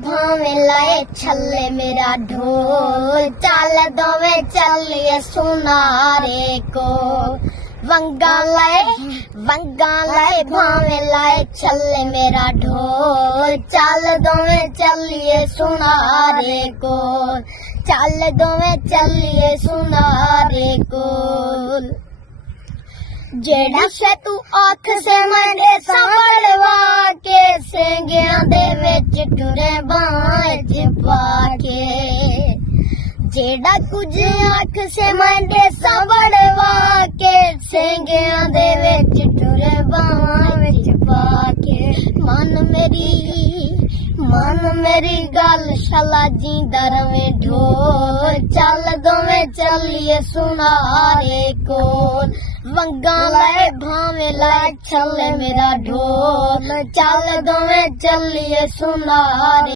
بھانویں لائے چھلے میرا ڈھول چل دوویں چلیے سنہارے کو ونگاں لائے بھانویں لائے چھلے میرا ڈھول چل دوویں چلیے سنہارے کو چل دوویں چلیے سنہارے کو جیڑا شے تو آنکھ سے منڈے سنبھلوا کے سینگیاں دے وچ ٹرے باج پا کے جیڑا کچھ آنکھ سے منڈے سنبھلوا کے سینگیاں دے وچ ٹرے باج پا کے من میری گل شلا جیندا رہے ڈھول چل دوویں چلیے سنہارے کول ونگاں لائے بھانویں لائے چھلے میرا ڈھول چل دوویں چلیے سنہارے